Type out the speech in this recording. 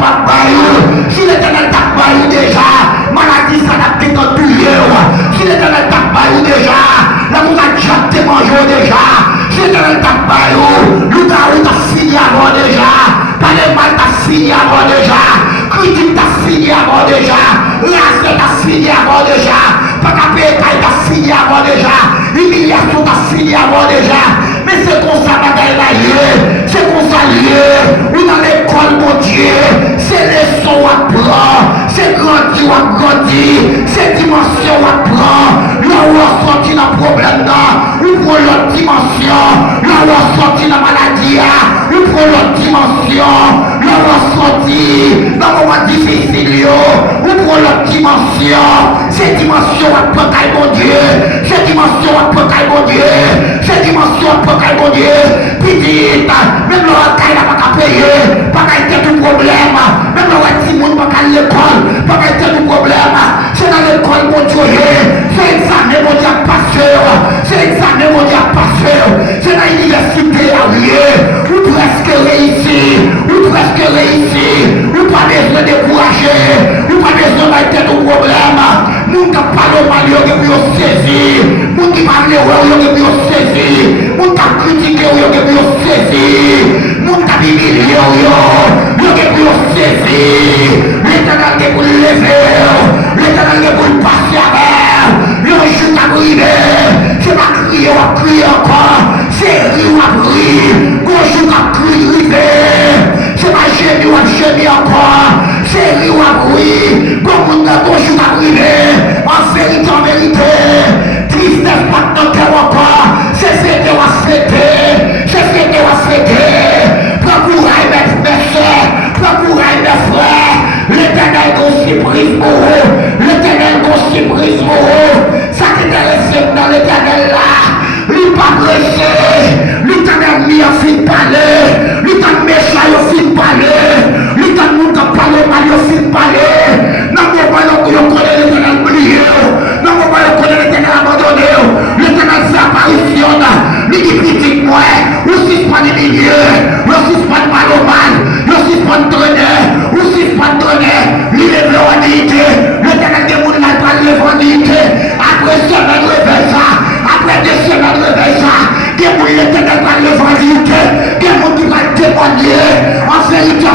pas baillé, si l'éternel t'a baillé déjà, maladie ça n'a pas tué, si l'éternel t'a baillé déjà, la nous a déjà mangé déjà, si l'éternel t'a baillé, nous t'a fini avant déjà, pas de mal t'a fini avant déjà, critique t'a fini avant déjà, race t'a fini avant déjà, pas qu'à payer t'a fini avant déjà, humiliation t'a fini avant déjà. Mais c'est comme ça bagaille là lié, c'est comme ça lié, ou dans l'école mon Dieu, c'est leçon à prendre, c'est grandi ou à grandir, c'est dimension à prendre, là où on sorti dans le problème là, ou pour l'autre dimension, là où on sorti dans la maladie, ou pour l'autre dimension, là où on sorti dans le moment difficile, ou pour l'autre dimension, c'est dimension à prendre mon Dieu, c'est dimension à prendre mon Dieu, c'est dimension à prendre mon Dieu, petite, même le racaille n'a pas payer, pas qu'à être tout problème, même le petit monde pas qu'à l'école, pas qu'à être tout problème, c'est dans l'école mon Dieu, c'est examen mon Dieu pasteur, c'est examen mon Dieu pasteur, c'est dans l'université à lieu, ou presque réussi, ou presque réussi, ou pas besoin de décourager, ou pas besoin d'être tout problème, moun qui parle mal, il y a pu saisir, moun qui parle mal, il y a pu saisir, moun qui critiqué, il y a pu saisir, moun qui humilié, il y a pu saisir, l'éternel est pour lever, l'éternel est pour passer avec, le jour t'a brûlé, c'est pas crier, on va crier encore, c'est rire, on va rire, gauche on va crier, c'est pas gémir, on va gémir encore, c'est rire, on va rire, comme on a gauche on va rire, en vérité, tristesse pas de cœur encore, c'est fêter, on va fêter, c'est fêter, on va fêter, prends courage mes frères, prends courage mes frères, l'éternel aussi prise pour eux, l'éternel aussi prise pour eux, ça qui t'intéresse dans l'éternel là, lui pas prêcher, lui t'en mis à fin parler, lui t'en méchant à fin parler, lui t'en monde qui parle mal à fin parler, non mais pas non qu'on connaît l'éternel oublié, non mais pas qu'on connaît l'éternel abandonné, l'éternel fait apparition, lui qui critique moi, ou si c'est pas des milieux, ou si c'est pas de malomane, ou si c'est pas de traîner, ou si c'est pas de traîner, lui lève l'humanité, l'éternel des mondes n'a pas l'humanité, après semaine réveille ça, après 2 semaines réveille ça, des mondes l'éternel pas l'humanité, des mondes qui va témoigner, en vérité,